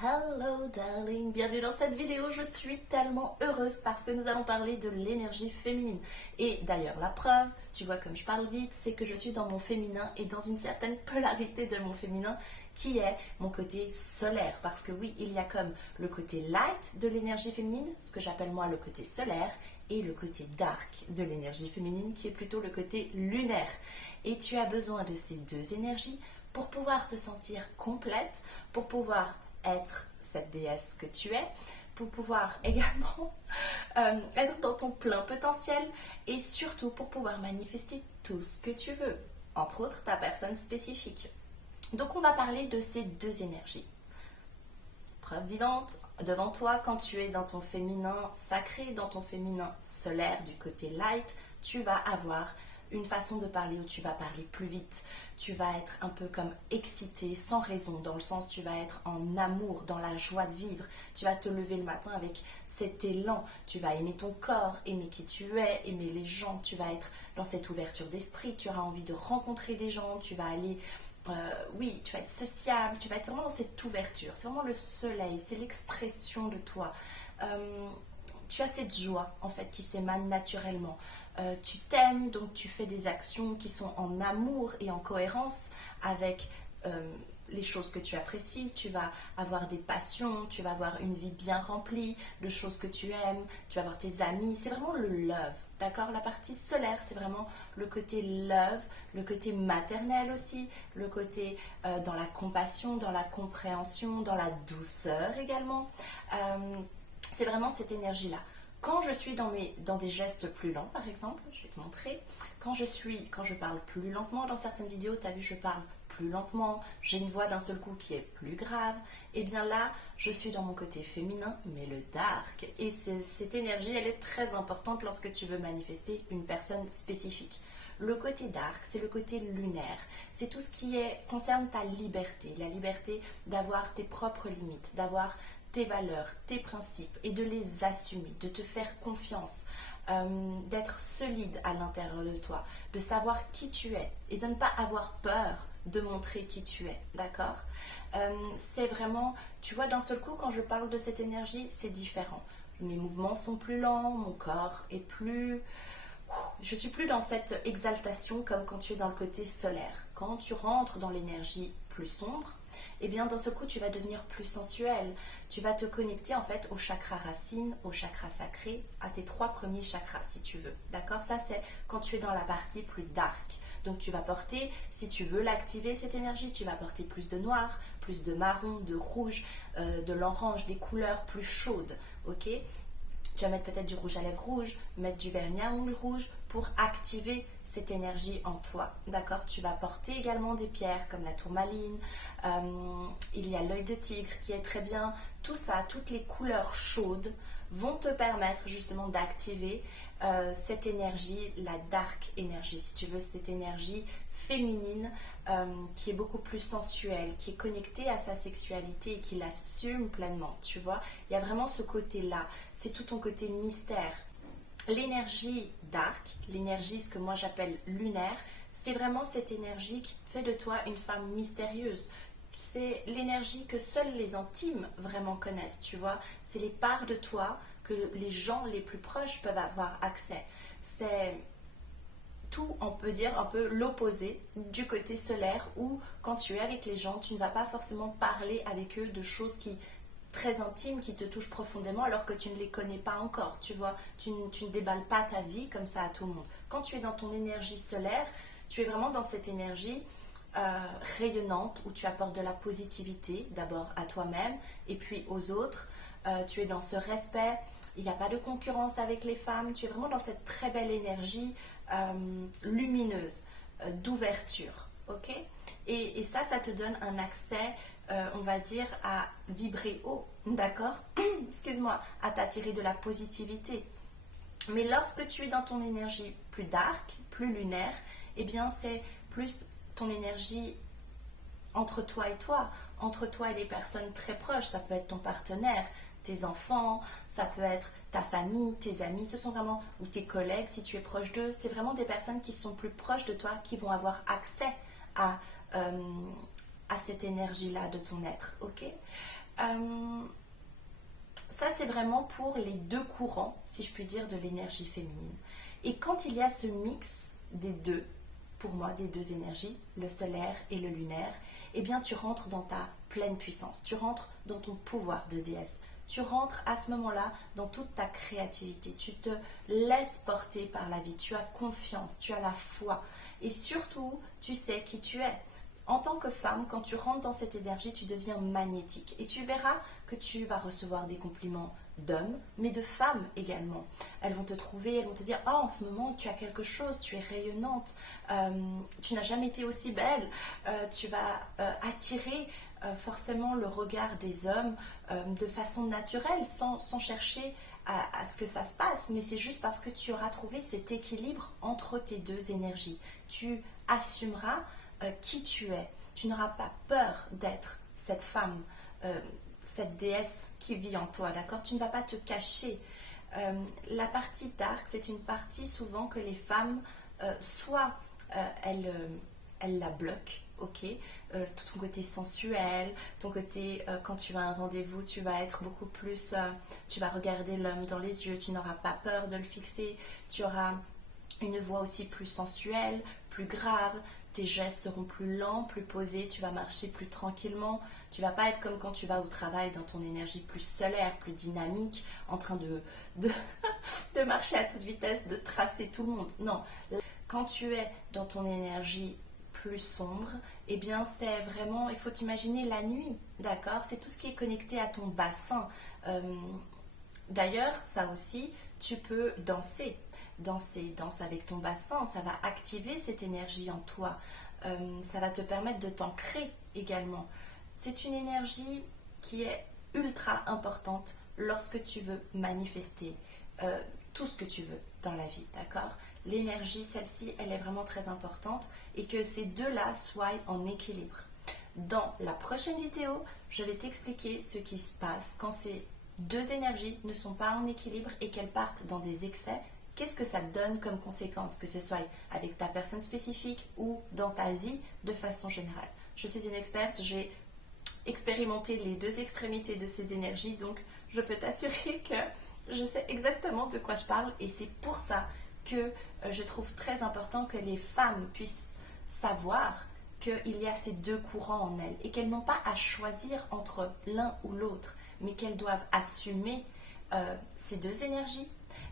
Hello darling, bienvenue dans cette vidéo. Je suis tellement heureuse parce que nous allons parler de l'énergie féminine. Et d'ailleurs la preuve, tu vois comme je parle vite, c'est que je suis dans mon féminin et dans une certaine polarité de mon féminin qui est mon côté solaire. Parce que oui, il y a comme le côté light de l'énergie féminine, ce que j'appelle moi le côté solaire, et le côté dark de l'énergie féminine qui est plutôt le côté lunaire. Et tu as besoin de ces deux énergies pour pouvoir te sentir complète, pour pouvoir être cette déesse que tu es, pour pouvoir également être dans ton plein potentiel et surtout pour pouvoir manifester tout ce que tu veux, entre autres ta personne spécifique. Donc on va parler de ces deux énergies. Preuve vivante devant toi, quand tu es dans ton féminin sacré, dans ton féminin solaire du côté light, tu vas avoir une façon de parler où tu vas parler plus vite, tu vas être un peu comme excité sans raison, dans le sens tu vas être en amour, dans la joie de vivre, tu vas te lever le matin avec cet élan, tu vas aimer ton corps, aimer qui tu es, aimer les gens, tu vas être dans cette ouverture d'esprit, tu auras envie de rencontrer des gens, tu vas aller, oui, tu vas être sociable, tu vas être vraiment dans cette ouverture, c'est vraiment le soleil, c'est l'expression de toi. Tu as cette joie en fait qui s'émane naturellement. Tu t'aimes, donc tu fais des actions qui sont en amour et en cohérence avec les choses que tu apprécies. Tu vas avoir des passions, tu vas avoir une vie bien remplie de choses que tu aimes, tu vas avoir tes amis. C'est vraiment le love, d'accord? La partie solaire, c'est vraiment le côté love, le côté maternel aussi, le côté dans la compassion, dans la compréhension, dans la douceur également. C'est vraiment cette énergie-là. Quand je suis dans des gestes plus lents, par exemple, je vais te montrer, quand je parle plus lentement dans certaines vidéos, tu as vu, je parle plus lentement, j'ai une voix d'un seul coup qui est plus grave, et bien là, je suis dans mon côté féminin, mais le dark. Et cette énergie, elle est très importante lorsque tu veux manifester une personne spécifique. Le côté dark, c'est le côté lunaire. C'est tout ce qui concerne ta liberté, la liberté d'avoir tes propres limites, d'avoir tes valeurs, tes principes et de les assumer, de te faire confiance, d'être solide à l'intérieur de toi, de savoir qui tu es et de ne pas avoir peur de montrer qui tu es, d'accord? C'est vraiment, tu vois, d'un seul coup, quand je parle de cette énergie, c'est différent. Mes mouvements sont plus lents, mon corps est plus... Je suis plus dans cette exaltation comme quand tu es dans le côté solaire. Quand tu rentres dans l'énergie plus sombre, et bien d'un seul coup tu vas devenir plus sensuel. Tu vas te connecter en fait au chakra racine, au chakra sacré, à tes 3 premiers chakras si tu veux. D'accord? Ça c'est quand tu es dans la partie plus dark. Donc tu vas porter, si tu veux l'activer cette énergie, tu vas porter plus de noir, plus de marron, de rouge, de l'orange, des couleurs plus chaudes. Ok? Tu vas mettre peut-être du rouge à lèvres rouge, mettre du vernis à ongles rouge pour activer cette énergie en toi. D'accord? Tu vas porter également des pierres comme la tourmaline. Il y a l'œil de tigre qui est très bien. Tout ça, toutes les couleurs chaudes vont te permettre justement d'activer cette énergie, la dark énergie, si tu veux, cette énergie féminine qui est beaucoup plus sensuelle, qui est connectée à sa sexualité et qui l'assume pleinement, tu vois. Il y a vraiment ce côté-là, c'est tout ton côté mystère. L'énergie dark, l'énergie, ce que moi j'appelle lunaire, c'est vraiment cette énergie qui fait de toi une femme mystérieuse. C'est l'énergie que seuls les intimes vraiment connaissent, tu vois. C'est les parts de toi que les gens les plus proches peuvent avoir accès. C'est tout, on peut dire, un peu l'opposé du côté solaire où quand tu es avec les gens, tu ne vas pas forcément parler avec eux de choses très intimes qui te touchent profondément alors que tu ne les connais pas encore, tu vois. Tu ne déballes pas ta vie comme ça à tout le monde. Quand tu es dans ton énergie solaire, tu es vraiment dans cette énergie rayonnante où tu apportes de la positivité d'abord à toi-même et puis aux autres. Tu es dans ce respect, il n'y a pas de concurrence avec les femmes, tu es vraiment dans cette très belle énergie lumineuse, d'ouverture, ok? Et ça te donne un accès, on va dire, à vibrer haut, d'accord? Excuse-moi, à t'attirer de la positivité. Mais lorsque tu es dans ton énergie plus dark, plus lunaire, eh bien c'est plus ton énergie entre toi et les personnes très proches. Ça peut être ton partenaire, tes enfants, ça peut être ta famille, tes amis, ce sont vraiment, ou tes collègues si tu es proche d'eux, c'est vraiment des personnes qui sont plus proches de toi qui vont avoir accès à cette énergie-là de ton être, ok? Ça, c'est vraiment pour les deux courants, si je puis dire, de l'énergie féminine. Et quand il y a ce mix des deux, pour moi, des deux énergies, le solaire et le lunaire, eh bien, tu rentres dans ta pleine puissance. Tu rentres dans ton pouvoir de déesse. Tu rentres à ce moment-là dans toute ta créativité. Tu te laisses porter par la vie. Tu as confiance, tu as la foi. Et surtout, tu sais qui tu es. En tant que femme, quand tu rentres dans cette énergie, tu deviens magnétique. Et tu verras que tu vas recevoir des compliments d'hommes, mais de femmes également. Elles vont te trouver, elles vont te dire « Oh, en ce moment, tu as quelque chose, tu es rayonnante, tu n'as jamais été aussi belle. Tu vas attirer forcément le regard des hommes de façon naturelle, sans chercher à ce que ça se passe, mais c'est juste parce que tu auras trouvé cet équilibre entre tes deux énergies. Tu assumeras qui tu es. Tu n'auras pas peur d'être cette femme, cette déesse qui vit en toi, d'accord? Tu ne vas pas te cacher. La partie dark, c'est une partie souvent que les femmes, soit elles la bloquent, ok? Ton côté sensuel, ton côté, quand tu as un rendez-vous, tu vas être beaucoup plus, tu vas regarder l'homme dans les yeux, tu n'auras pas peur de le fixer, tu auras une voix aussi plus sensuelle, plus grave, tes gestes seront plus lents, plus posés, tu vas marcher plus tranquillement, tu vas pas être comme quand tu vas au travail dans ton énergie plus solaire, plus dynamique, en train de marcher à toute vitesse, de tracer tout le monde. Non, quand tu es dans ton énergie plus sombre, eh bien c'est vraiment, il faut t'imaginer la nuit, d'accord? C'est tout ce qui est connecté à ton bassin. D'ailleurs, ça aussi, tu peux danser, danse avec ton bassin, ça va activer cette énergie en toi, ça va te permettre de t'ancrer également. C'est une énergie qui est ultra importante lorsque tu veux manifester tout ce que tu veux dans la vie, d'accord? L'énergie, celle-ci, elle est vraiment très importante et que ces deux-là soient en équilibre. Dans la prochaine vidéo, je vais t'expliquer ce qui se passe quand ces deux énergies ne sont pas en équilibre et qu'elles partent dans des excès. Qu'est-ce que ça donne comme conséquence, que ce soit avec ta personne spécifique ou dans ta vie de façon générale. Je suis une experte, j'ai expérimenté les deux extrémités de ces énergies, donc je peux t'assurer que je sais exactement de quoi je parle et c'est pour ça que je trouve très important que les femmes puissent savoir qu'il y a ces deux courants en elles et qu'elles n'ont pas à choisir entre l'un ou l'autre, mais qu'elles doivent assumer ces deux énergies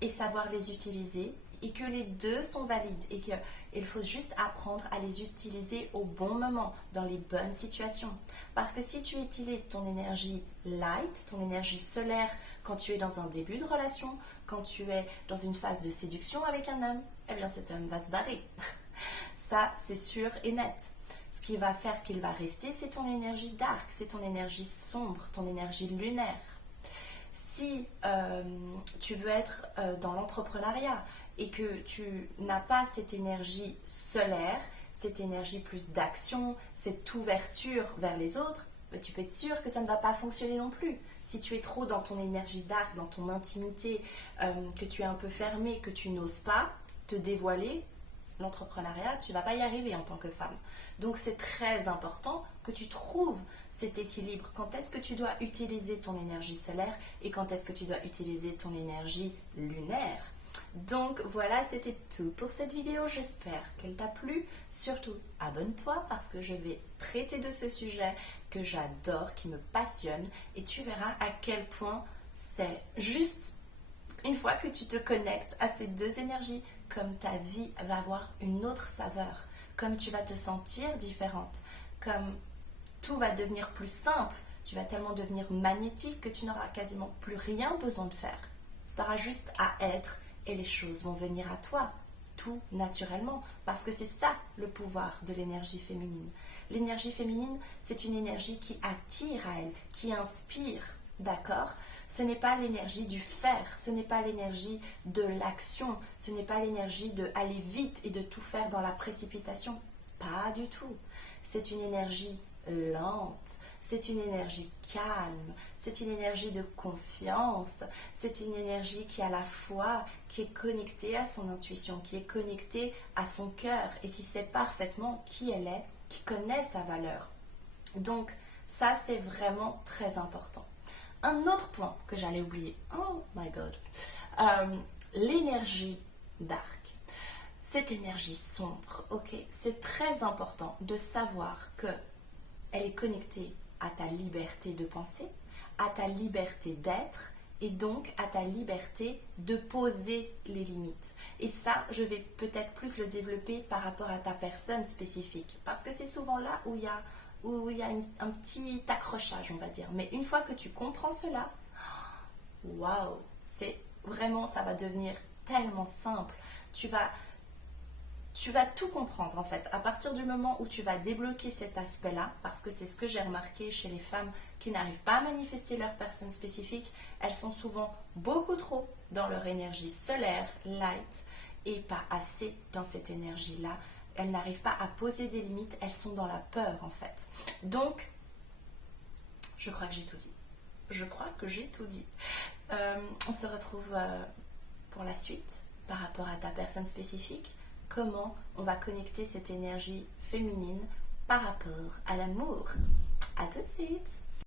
et savoir les utiliser et que les deux sont valides et qu'il faut juste apprendre à les utiliser au bon moment, dans les bonnes situations. Parce que si tu utilises ton énergie light, ton énergie solaire, quand tu es dans un début de relation, quand tu es dans une phase de séduction avec un homme, eh bien cet homme va se barrer. Ça, c'est sûr et net. Ce qui va faire qu'il va rester, c'est ton énergie dark, c'est ton énergie sombre, ton énergie lunaire. Si tu veux être dans l'entrepreneuriat et que tu n'as pas cette énergie solaire, cette énergie plus d'action, cette ouverture vers les autres, tu peux être sûr que ça ne va pas fonctionner non plus. Si tu es trop dans ton énergie dark, dans ton intimité, que tu es un peu fermé, que tu n'oses pas te dévoiler, l'entrepreneuriat, tu ne vas pas y arriver en tant que femme. Donc c'est très important que tu trouves cet équilibre. Quand est-ce que tu dois utiliser ton énergie solaire et quand est-ce que tu dois utiliser ton énergie lunaire. Donc voilà, c'était tout pour cette vidéo. J'espère qu'elle t'a plu. Surtout, abonne-toi parce que je vais traiter de ce sujet que j'adore, qui me passionne. Et tu verras à quel point c'est juste une fois que tu te connectes à ces deux énergies, comme ta vie va avoir une autre saveur, comme tu vas te sentir différente, comme tout va devenir plus simple, tu vas tellement devenir magnétique que tu n'auras quasiment plus rien besoin de faire. Tu auras juste à être et les choses vont venir à toi, tout naturellement, parce que c'est ça le pouvoir de l'énergie féminine. L'énergie féminine, c'est une énergie qui attire à elle, qui inspire, d'accord ? Ce n'est pas l'énergie du faire, ce n'est pas l'énergie de l'action, ce n'est pas l'énergie de aller vite et de tout faire dans la précipitation. Pas du tout. C'est une énergie lente, c'est une énergie calme, c'est une énergie de confiance, c'est une énergie qui a la foi, qui est connectée à son intuition, qui est connectée à son cœur et qui sait parfaitement qui elle est, qui connaît sa valeur. Donc, Ça, c'est vraiment très important. Un autre point que j'allais oublier, oh my god, l'énergie dark. Cette énergie sombre, ok, c'est très important de savoir que elle est connectée à ta liberté de penser, à ta liberté d'être et donc à ta liberté de poser les limites. Et ça, je vais peut-être plus le développer par rapport à ta personne spécifique, parce que c'est souvent là où il y a un petit accrochage, on va dire. Mais une fois que tu comprends cela, waouh, c'est vraiment, ça va devenir tellement simple. Tu vas tout comprendre en fait. À partir du moment où tu vas débloquer cet aspect-là, parce que c'est ce que j'ai remarqué chez les femmes qui n'arrivent pas à manifester leur personne spécifique, elles sont souvent beaucoup trop dans leur énergie solaire, light, et pas assez dans cette énergie-là. Elles n'arrivent pas à poser des limites, elles sont dans la peur en fait. Donc, je crois que j'ai tout dit. Je crois que j'ai tout dit. On se retrouve pour la suite par rapport à ta personne spécifique. Comment on va connecter cette énergie féminine par rapport à l'amour. À tout de suite!